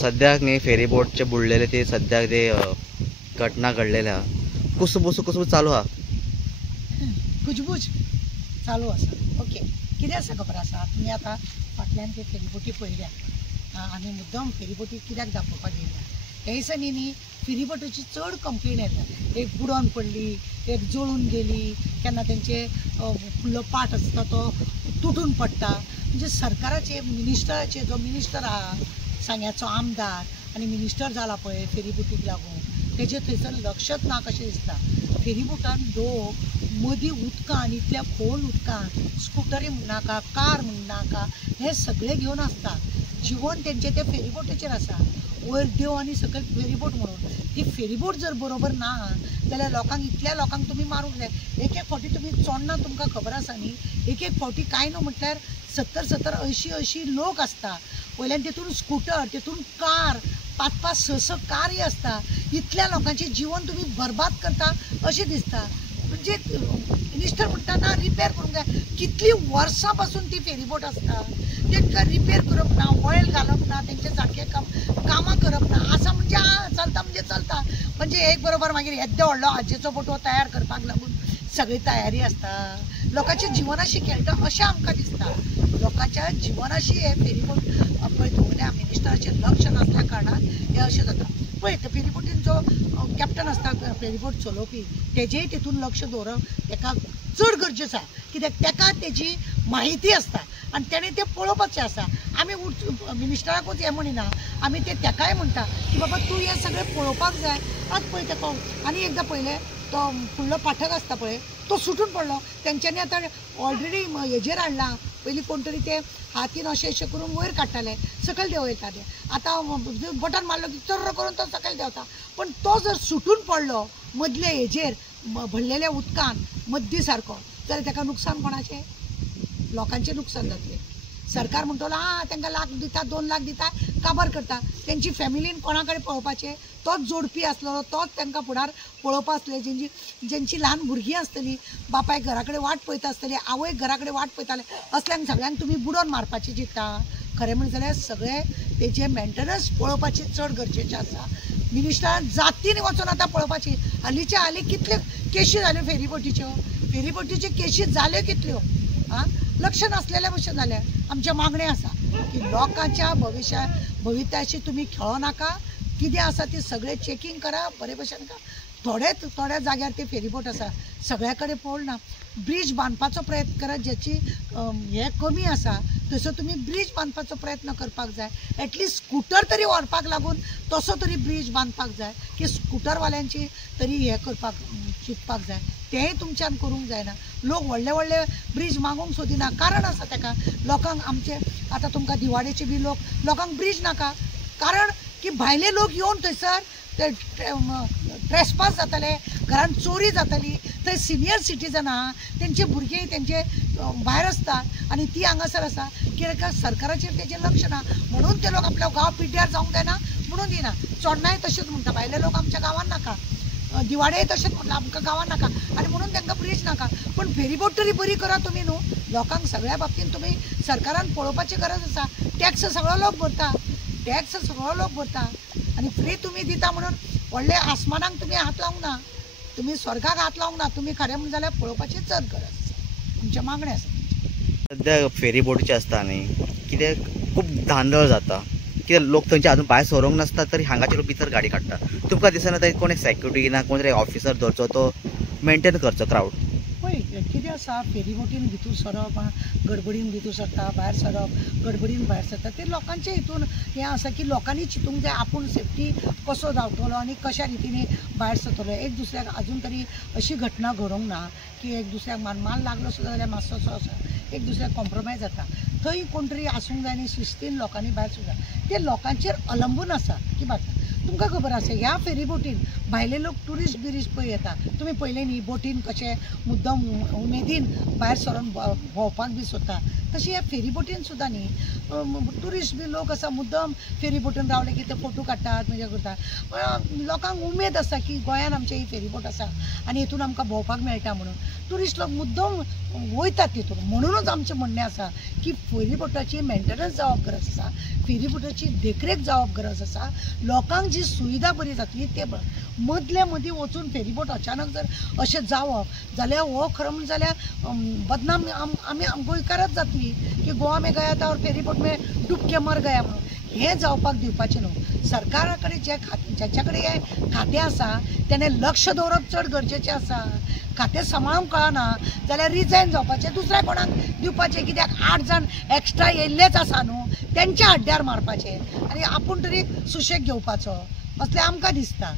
सद्याक न्ही फेरी बोटचे बुडलेले ते सद्याक ते घटना घडलेल्या कुसबुस चालू हा कुजबूज चालू आसा. ओके, कितें आसा खबर आसा, तुमी आतां फाटल्यान ते फेरीबोटी पळयल्या आनी मुद्दम फेरीबोटी कित्याक दाखोवपाक येयल्या. हे दिसांनी न्ही फेरीबोटीची चड कंप्लेन येता. एक बुडोवन पडली, एक जळून गेली, केन्ना तेंचे फुडलो पाट आसता तो तुटून पडटा. म्हणजे सरकाराचे मिनिस्टराचे जो मिनिस्टर आहा सांग्याचो आमदार आनी मिनिस्टर जाला पळय फेरीबोटीक लागून तेजे थंयसर लक्षच ना कशें दिसता. फेरीबोटान लोक मदीं उदकान इतल्या खोल उदकान स्कुटरी म्हणनाका, कार म्हणनाका, हे सगळे घेवन आसता. जीवन तेंचे ते फेरीबोटीचेर आसा. वयर देव आनी सकयल फेरीबोट म्हणून. ती फेरीबोट जर बरोबर ना जाल्यार लोकांक इतल्या लोकांक तुमी मारूंक जाय. एक एक फावटी तुमी चोडना तुमकां खबर आसा न्ही, एक एक फावटी कांय न्हू म्हटल्यार 70-70, 80-80 लोक आसता. वयल्यान तेतून स्कुटर, तेतून कार, 5-5, 6-6 कारी आसता. इतल्या लोकांचें जीवन तुमी बरबाद करता अशें दिसता. म्हणजे मिनिस्टर म्हणटा ना रिपेर करूंक जाय. कितलीं वर्सां पासून ती फेरीबोट आसता, तांकां रिपेर करप ना, ऑयल घालप ना, तेंचे सारके कामां करप ना. आसा म्हणजे चलता म्हणजे चलता. म्हणजे एक बरोबर मागीर येद्दो व्हडलो हाजेचो बोटो तयार करपाक लागून सगळी तयारी आसता. लोकांच्या जिवनाशी खेळटा अशें आमकां दिसता. लोकांच्या जिवनाशी हे फेरीबोट पळय दवरल्या. मिनिस्टराचें लक्ष नासल्या कारणान हें अशें जाता. पळय ते फेरीबोटीन जो कॅप्टन आसता फेरीबोट चलोवपी तेजेय तितून लक्ष दवरप ताका चड गरजेचं आसा. कित्याक ताका तेजी माहिती आसता आनी तेणें तें पळोवपाचें आसा. आमी मिनिस्टराकूच हें म्हणिना, आमी ते ताकाय म्हणटा की बाबा तूं हें सगळें पळोवपाक जाय. आज पळय ताका आनी एकदां पळयलें तो फुडलो पाठक आसता पळय तो सुटून पडलो. तेंच्यांनी आतां ऑलरेडी हेजेर हाडलां. पयलीं कोण तरी ते हातीन अशें करून वयर काडटाले, सकयल देंवयता ते. आतां बटन मारलो की चर्र करून तो सकयल देंवता. पण तो जर सुटून पडलो मदले हेजेर भरलेल्या उदकान मद्दी सारको जाल्यार ताका नुकसान कोणाचें? लोकांचें नुकसान जातलें. सरकार म्हणटलो तांकां लाख दिता, 2 लाख दिता, काबार करता. तेंची फॅमिलीन कोणा कडेन पळोवपाचें? तोच जोडपी आसलेलो, तोच तांकां फुडार पळोवपा आसलें. जेंची ल्हान भुरगीं आसतलीं, बापायक घरा कडेन वाट पळयता आसतली, आवयक घरा कडेन वाट पळयताले, असल्यांक सगळ्यांक तुमी बुडोवन मारपाचें चिंतता? खरें म्हणलें जाल्यार सगळें तेजें मेंटेनन्स पळोवपाचें चड गरजेचें आसा. मिनिस्टरान जातीन वचून आतां पळोवपाची. हालींच्या हालीं कितल्यो केशी जाल्यो फेरीबोटीच्यो केशी जाल्यो कितल्यो लक्ष नासलेल्या भशेन जाल्या. आमचे मागणे आसा की लोकांच्या भवित्याशी तुमी खेळो नाका. कितें आसा ती सगळें चेकींग करा बरे भशेन का. थोड्या जाग्यार ती फेरीबोट आसा, सगळ्या कडेन पळोवना. ब्रीज बांदपाचो प्रयत्न करात. ज्याची हे कमी आसा तसो तुमी ब्रीज बांदपाचो प्रयत्न करपाक जाय. एटलिस्ट स्कुटर तरी व्हरपाक लागून तसो तरी ब्रीज बांदपाक जाय की स्कुटरवाल्यांची तरी हे करपाक चिंतपाक जाय. तेंय तुमच्यान करूंक जायना. लोक व्हडले व्हडले ब्रीज मागूंक सोदिना. कारण आसा ताका. लोकांक आमचे आतां तुमकां दिवाळेचे बी लोकांक ब्रीज नाका. कारण की भायले लोक येवन थंयसर ते ट्रेसपास जाताले, घरान चोरी जाताली. थंय सिनियर सिटीजन आहा, तेंचे भुरगे तेंचे भायर आसतात आनी ती हांगासर आसा. कित्याक सरकाराचेर तेजें लक्ष ना म्हणून ते लोक आपल्या गांव पिड्ड्यार जावंक जायना म्हणून दिना. चोडणाय तशेंच म्हणटा भायले लोक आमच्या गांवांत नाका, दिवाळे तशेंच म्हटलं आमकां गांवांत नाका आनी म्हणून तांकां ब्रीज नाका. पण फेरीबोट तरी बरी करा तुमी न्हू. लोकांक सगळ्या बाबतींत तुमी सरकारान पळोवपाची गरज आसा. टॅक्स सगळो लोक भरता आनी फ्री तुमी दिता म्हणून व्हडले आसमानाक तुमी हात लावंक ना, तुमी स्वर्गाक हात लावंक ना. तुमी खरें म्हणून जाल्यार पळोवपाची चड गरज आसा. तुमचे मागणे आसा. सद्या फेरीबोटीचे आसता न्ही कित्याक खूब धांदळ जाता. कित्याक लोक थंयचे आजून भायर सरोंक नासता तरी हांगाचे लोक भितर गाडी काडटा. तुमकां दिसना थंय कोण सेक्युरिटी ना, कोण तरी ऑफिसर धरचो तो मेंटेन करचो क्रावड? पळय कितें आसा, फेरीबोटीन भितूर सरप, गडबडीन भितूर सरता, भायर सरप, गडबडीन भायर सरता. ते लोकांचे हितून हें आसा की लोकांनी चिंतूंक जाय आपूण सेफ्टी कसो धांवतलो आनी कशा रितीने भायर सरतलो. एक दुसऱ्याक अजून तरी अशी घटना घडोवंक ना की एक दुसऱ्याक माल लागलो सुद्दां जाल्यार मातसो एक दुसऱ्याक कॉम्प्रोमायज जाता. थंय कोण तरी आसूंक जाय आनी शिस्तीन लोकांनी भायर सुद्दां ते लोकांचेर अवलंबून आसा. की बात तुमकां खबर आसा ह्या फेरीबोटीन भायले लोक ट्युरिस्ट पळय येता. तुमी पळयलें न्ही बोटीन कशें मुद्दम उमेदीन भायर सरून भोंवपाक बी सोदता. तशी ह्या फेरीबोटीन सुद्दां न्ही ट्युरिस्ट बी लोक आसा मुद्दम फेरीबोटीन रावले की ते फोटो काडटात मजा करतात लोकांक उमेद आसा की गोंयान आमचे ही फेरीबोट आसा आनी हितून आमकां भोंवपाक मेळटा म्हणून ट्युरिस्ट लोक मुद्दम वयतात तितून म्हणूनच आमचें म्हणणें आसा की फेरीबोटाची मेंटेनन्स जावप गरज आसा फेरीबोटाची देखरेख जावप गरज आसा लोकांक जी सुविधा बरी जातली ते मदल्या मदीं वचून फेरीबोट अचानक जर अशें जावप जाल्यार हो खरो म्हणून जाल्यार बदनाम आमी गोंयकाराच जातली की गोवा में गया था और फेरीबोट में डूब के मर गया म्हणून हे जावपाक दिवपाचें न्हू सरकारा कडेन ज्याच्या कडेन हें खातें आसा तेणें लक्ष दवरप चड गरजेचें आसा खातें सांबाळूंक कळना जाल्यार रिजायन जावपाचें दुसऱ्या कोणाक दिवपाचें कित्याक 8 जाण एक्स्ट्रा येयल्लेच आसा न्हू तेंच्या हड्ड्यार मारपाचें आनी आपूण तरी सुशेग घेवपाचो असलें आमकां दिसता